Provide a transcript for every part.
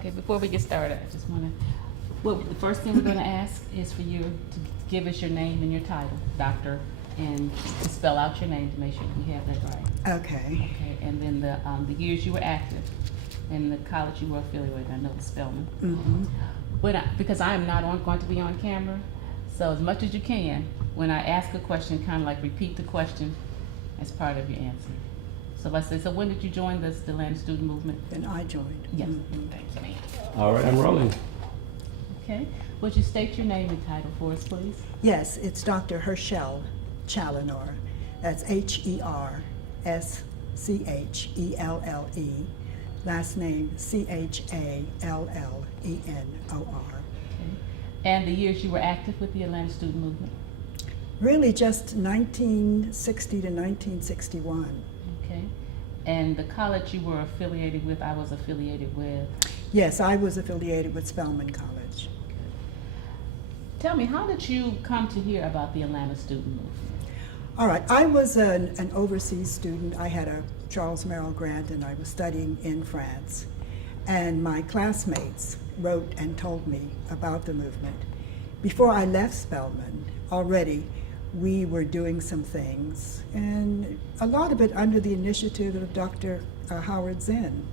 Okay, before we get started, I just want to, well, the first thing we're going to ask is for you to give us your name and your title, doctor, and to spell out your name to make sure we have that right. Okay. Okay, and then the years you were active and the college you were affiliated with. I know the Spelman. Mm-hmm. But because I am not going to be on camera, so as much as you can, when I ask a question, kind of like repeat the question as part of your answer. So if I say, so when did you join the Atlanta Student Movement? Then I joined. Yes. Mhm. Thank you, ma'am. All right, I'm rolling. Okay. Would you state your name and title for us, please? Yes, it's Dr. Herschel Challenor. That's Herschelle. Last name Challenor. Okay. And the years you were active with the Atlanta Student Movement? Really just 1960 to 1961. Okay. And the college you were affiliated with, I was affiliated with? Yes, I was affiliated with Spelman College. Tell me, how did you come to hear about the Atlanta Student Movement? All right, I was an overseas student. I had a Charles Merrill grant and I was studying in France. And my classmates wrote and told me about the movement. Before I left Spelman, already we were doing some things, and a lot of it under the initiative of Dr. Howard Zinn,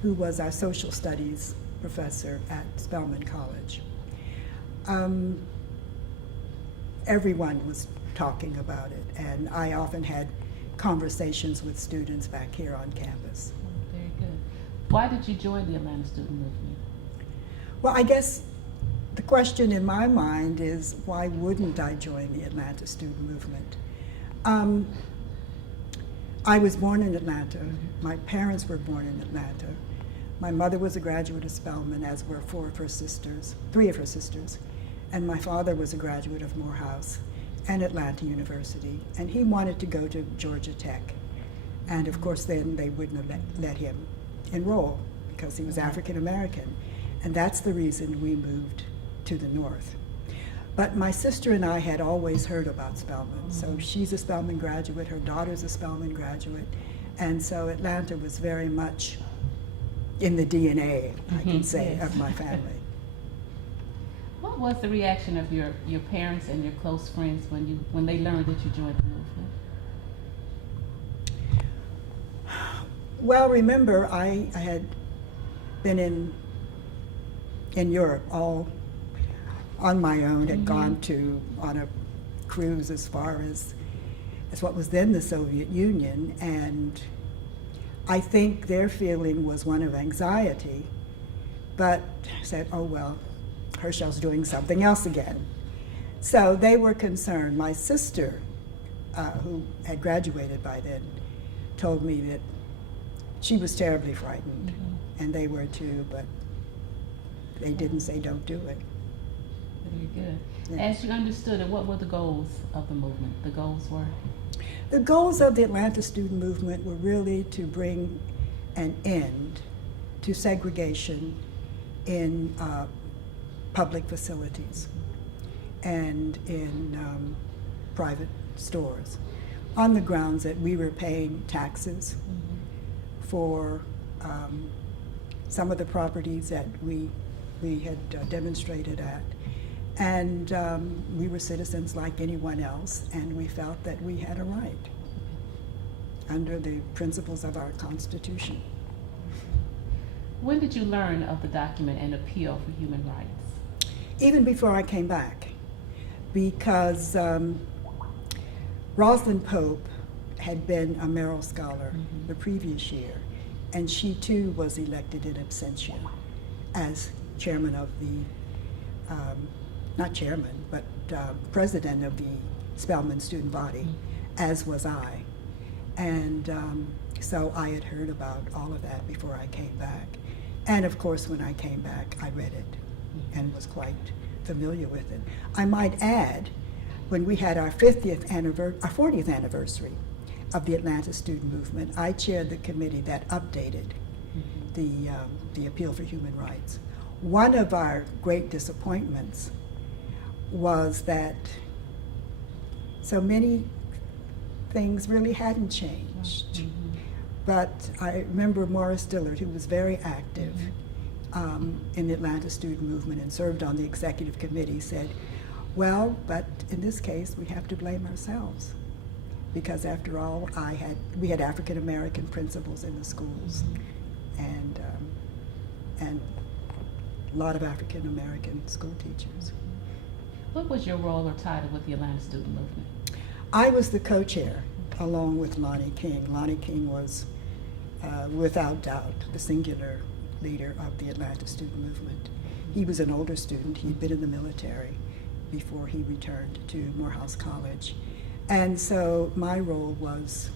who was our social studies professor at Spelman College. Everyone was talking about it, and I often had conversations with students back here on campus. Very good. Why did you join the Atlanta Student Movement? Well, I guess the question in my mind is, why wouldn't I join the Atlanta Student Movement? I was born in Atlanta. My parents were born in Atlanta. My mother was a graduate of Spelman, as were three of her sisters. And my father was a graduate of Morehouse and Atlanta University. And he wanted to go to Georgia Tech. And of course, then they wouldn't have let him enroll because he was African American. And that's the reason we moved to the north. But my sister and I had always heard about Spelman. So she's a Spelman graduate, her daughter's a Spelman graduate. And so Atlanta was very much in the DNA, I can say, Yes. of my family. What was the reaction of your parents and your close friends when they learned that you joined the movement? Well, remember, I had been in Europe all on my own, had gone on a cruise as far as what was then the Soviet Union, and I think their feeling was one of anxiety, but said, oh well, Herschel's doing something else again. So they were concerned. My sister, who had graduated by then, told me that she was terribly frightened, and they were too, but they didn't say don't do it. Very good. Yeah. As you understood it, what were the goals of the movement? The goals were? The goals of the Atlanta Student Movement were really to bring an end to segregation in public facilities and in private stores, on the grounds that we were paying taxes for some of the properties that we had demonstrated at. And we were citizens like anyone else, and we felt that we had a right under the principles of our Constitution. When did you learn of the document and appeal for human rights? Even before I came back, because Rosalind Pope had been a Merrill Scholar the previous year, and she too was elected in absentia as chairman of the not chairman, but president of the Spelman student body, as was I. And so I had heard about all of that before I came back. And of course, when I came back, I read it and was quite familiar with it. I might add, when we had our 40th anniversary of the Atlanta Student Movement, I chaired the committee that updated the Appeal for Human Rights. One of our great disappointments was that so many things really hadn't changed. But I remember Morris Dillard, who was very active, in the Atlanta student movement and served on the executive committee, said, well, but in this case, we have to blame ourselves. Because after all, we had African American principals in the schools, and a lot of African American school teachers. What was your role or title with the Atlanta Student Movement? I was the co-chair, along with Lonnie King. Lonnie King was, without doubt, the singular leader of the Atlanta student movement. He was an older student. He'd been in the military before he returned to Morehouse College. And so my role was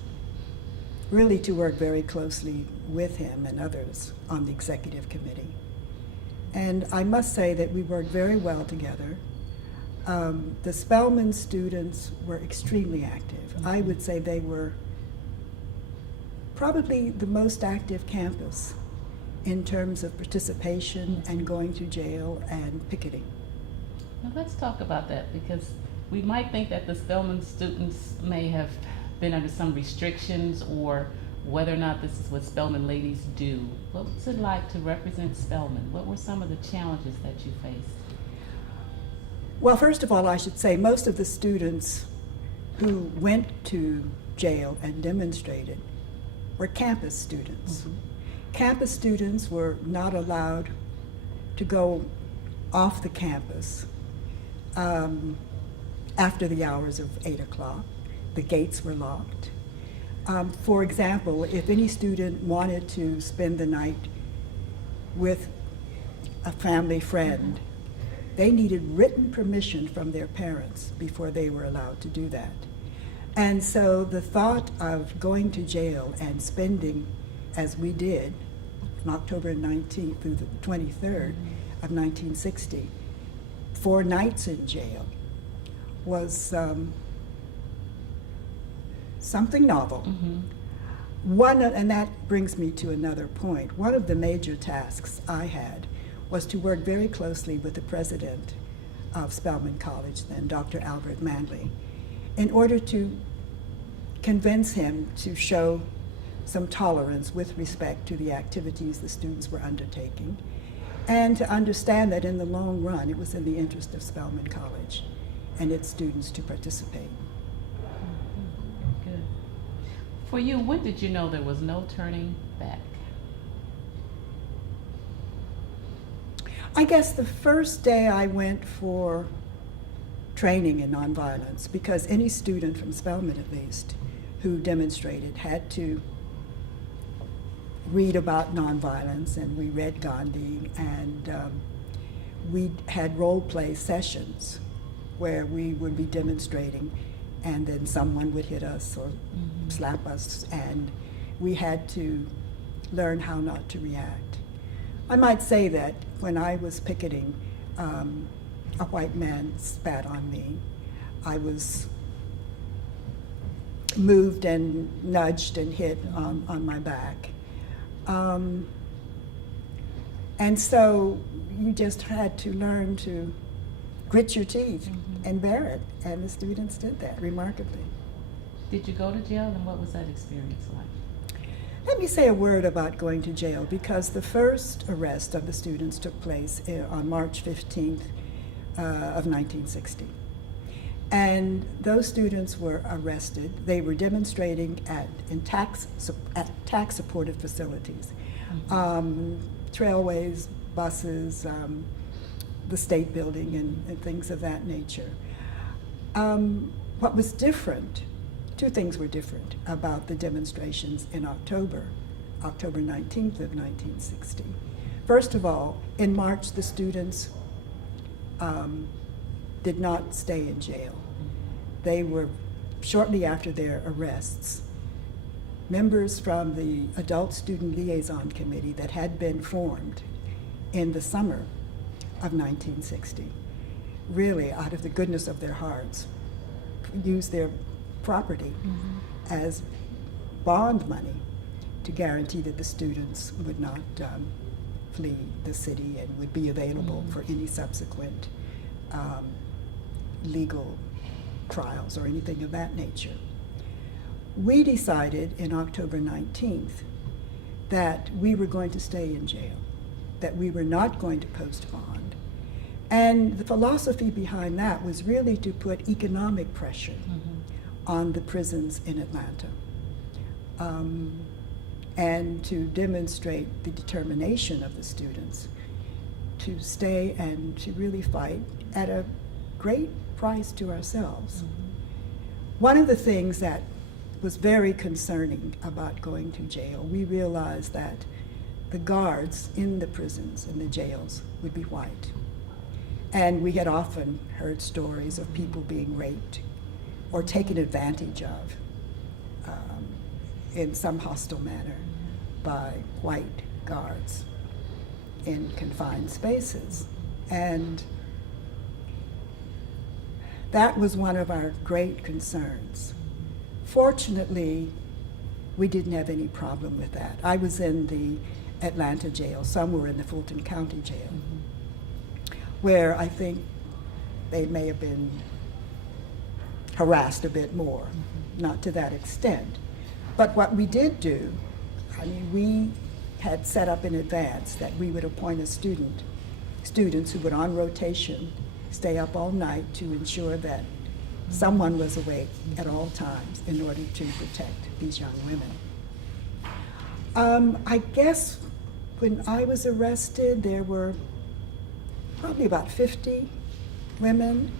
really to work very closely with him and others on the executive committee. And I must say that we worked very well together. The Spelman students were extremely active. I would say they were probably the most active campus in terms of participation and going to jail and picketing. Now let's talk about that, because we might think that the Spelman students may have been under some restrictions, or whether or not this is what Spelman ladies do. What was it like to represent Spelman? What were some of the challenges that you faced? Well, first of all, I should say most of the students who went to jail and demonstrated were campus students. Mm-hmm. Campus students were not allowed to go off the campus after the hours of 8 o'clock. The gates were locked. For example, if any student wanted to spend the night with a family friend, they needed written permission from their parents before they were allowed to do that. And so the thought of going to jail and spending, as we did, on October 19th through the 23rd of 1960, 4 nights in jail was something novel. Mm-hmm. And that brings me to another point. One of the major tasks I had was to work very closely with the president of Spelman College then, Dr. Albert Manley, in order to convince him to show some tolerance with respect to the activities the students were undertaking, and to understand that in the long run it was in the interest of Spelman College and its students to participate. Good. For you, when did you know there was no turning back? I guess the first day I went for training in nonviolence, because any student from Spelman at least who demonstrated had to read about nonviolence, and we read Gandhi, and we had role play sessions where we would be demonstrating and then someone would hit us or slap us, and we had to learn how not to react. I might say that when I was picketing, a white man spat on me. I was moved and nudged and hit on my back. And so you just had to learn to grit your teeth and bear it, and the students did that remarkably. Did you go to jail, and what was that experience like? Let me say a word about going to jail, because the first arrest of the students took place on March 15th of 1960. And those students were arrested. They were demonstrating at tax-supported facilities, trailways, buses, the state building, and things of that nature. What was different, two things were different about the demonstrations in October 19th of 1960. First of all, in March, the students did not stay in jail. They were, shortly after their arrests, members from the Adult Student Liaison Committee that had been formed in the summer of 1960, really out of the goodness of their hearts, used their property as bond money to guarantee that the students would not flee the city and would be available for any subsequent legal trials or anything of that nature. We decided in October 19th that we were going to stay in jail, that we were not going to post bond. And the philosophy behind that was really to put economic pressure on the prisons in Atlanta, and to demonstrate the determination of the students to stay and to really fight at a great price to ourselves. One of the things that was very concerning about going to jail, we realized that the guards in the prisons and the jails would be white. And we had often heard stories of people being raped or taken advantage of in some hostile manner by white guards in confined spaces. And that was one of our great concerns. Fortunately, we didn't have any problem with that. I was in the Atlanta jail, some were in the Fulton County jail, where I think they may have been harassed a bit more, not to that extent. But what we did do, I mean, we had set up in advance that we would appoint a students who would on rotation stay up all night to ensure that someone was awake at all times in order to protect these young women. I guess when I was arrested, there were probably about 50 women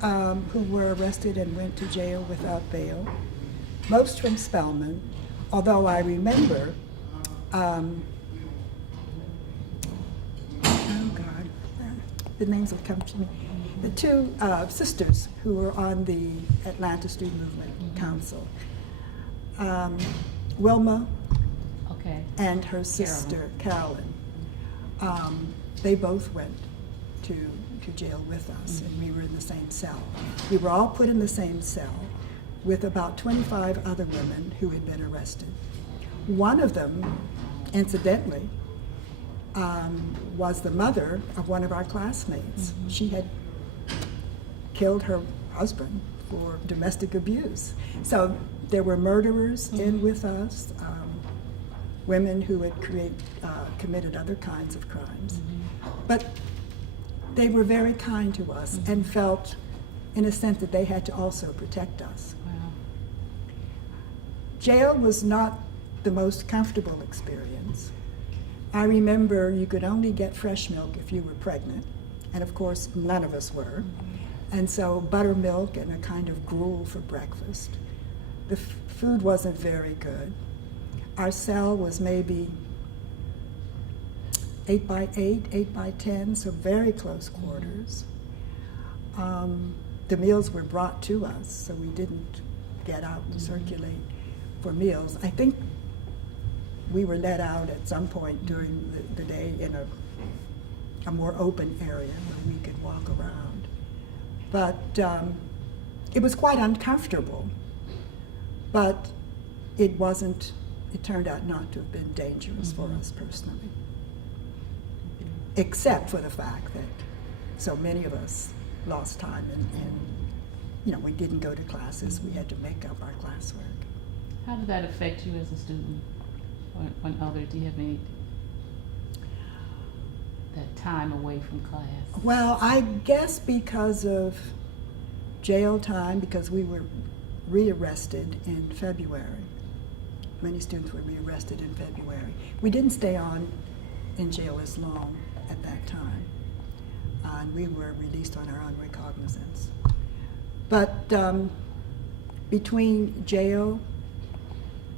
who were arrested and went to jail without bail, most from Spelman, although I remember, oh God, the names will come to me, the two sisters who were on the Atlanta Student Movement Council, Wilma and her sister, Carolyn. They both went to jail with us, and we were in the same cell. We were all put in the same cell with about 25 other women who had been arrested. One of them, incidentally, was the mother of one of our classmates. She had killed her husband for domestic abuse. So there were murderers in with us, women who had committed other kinds of crimes. But they were very kind to us and felt, in a sense, that they had to also protect us. Wow. Jail was not the most comfortable experience. I remember you could only get fresh milk if you were pregnant, and of course none of us were. And so buttermilk and a kind of gruel for breakfast. The food wasn't very good. Our cell was maybe 8 by 8, 8 by 10, so very close quarters. The meals were brought to us, so we didn't get out and circulate for meals. I think we were let out at some point during the day in a more open area where we could walk around. But it was quite uncomfortable, but it turned out not to have been dangerous for us personally, except for the fact that so many of us lost time and we didn't go to classes. We had to make up our classwork. How did that affect you as a student? When others, do you have any that time away from class? Well, I guess because of jail time, because we were rearrested in February. Many students were rearrested in February. We didn't stay on in jail as long at that time, and we were released on our own recognizance. But between jail,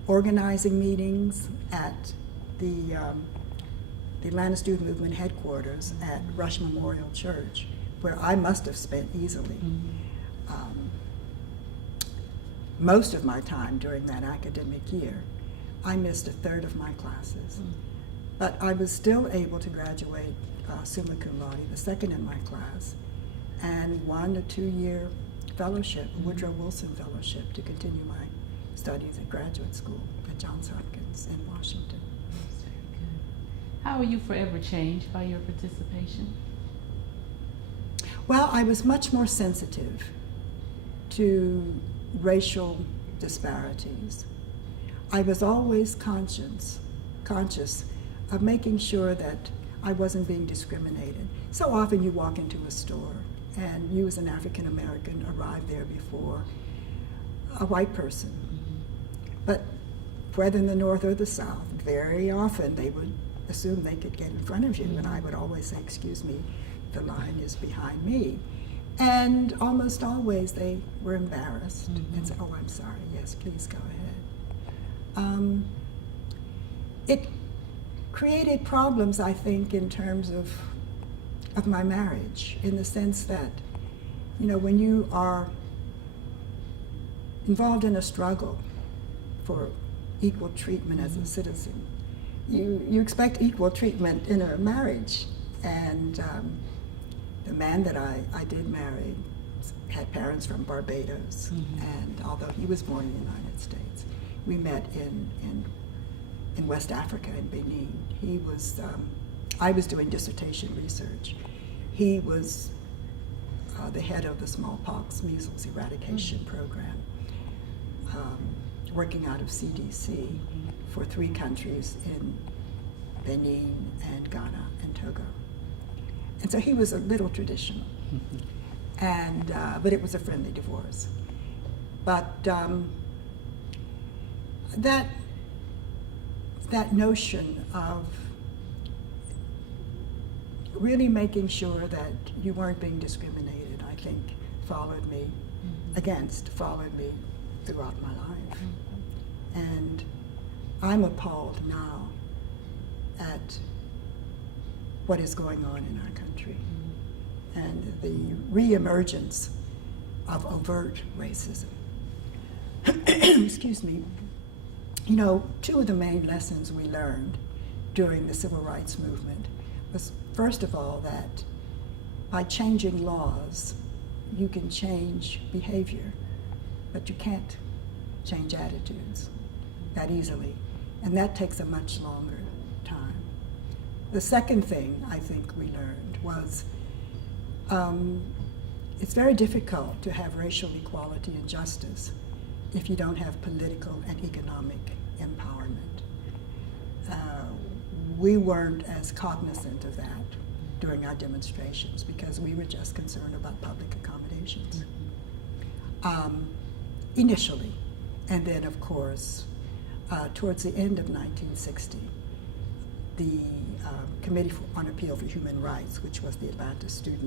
organizing meetings at the Atlanta Student Movement headquarters at Rush Memorial Church, where I must have spent easily most of my time during that academic year. I missed a third of my classes. But I was still able to graduate summa cum laude, the second in my class, and won a 2-year fellowship, Woodrow Wilson Fellowship, to continue my studies at graduate school at Johns Hopkins in Washington. That's very good. How were you forever changed by your participation? Well, I was much more sensitive to racial disparities. I was always conscious of making sure that I wasn't being discriminated. So often you walk into a store and you as an African American arrive there before a white person. But whether in the North or the South, very often they would assume they could get in front of you, and I would always say, excuse me, the line is behind me. And almost always they were embarrassed and said, oh, I'm sorry, yes, please go ahead. It created problems, I think, in terms of my marriage, in the sense that, you know, when you are involved in a struggle for equal treatment as a citizen, you expect equal treatment in a marriage. And the man that I did marry had parents from Barbados, and although he was born in the United States, we met in West Africa, in Benin. He was, I was doing dissertation research. He was the head of the smallpox measles eradication program, working out of CDC for 3 countries in Benin and Ghana and Togo. And so he was a little traditional, and but it was a friendly divorce. But that notion of really making sure that you weren't being discriminated, I think, followed me throughout my life. And I'm appalled now at what is going on in our country and the reemergence of overt racism. Excuse me. You know, 2 of the main lessons we learned during the civil rights movement was, first of all, that by changing laws, you can change behavior, but you can't change attitudes that easily, and that takes a much longer time. The second thing I think we learned was it's very difficult to have racial equality and justice if you don't have political and economic empowerment. We weren't as cognizant of that during our demonstrations because we were just concerned about public accommodations. Initially, and then of course, towards the end of 1960, the Committee on Appeal for Human Rights, which was the Atlanta Student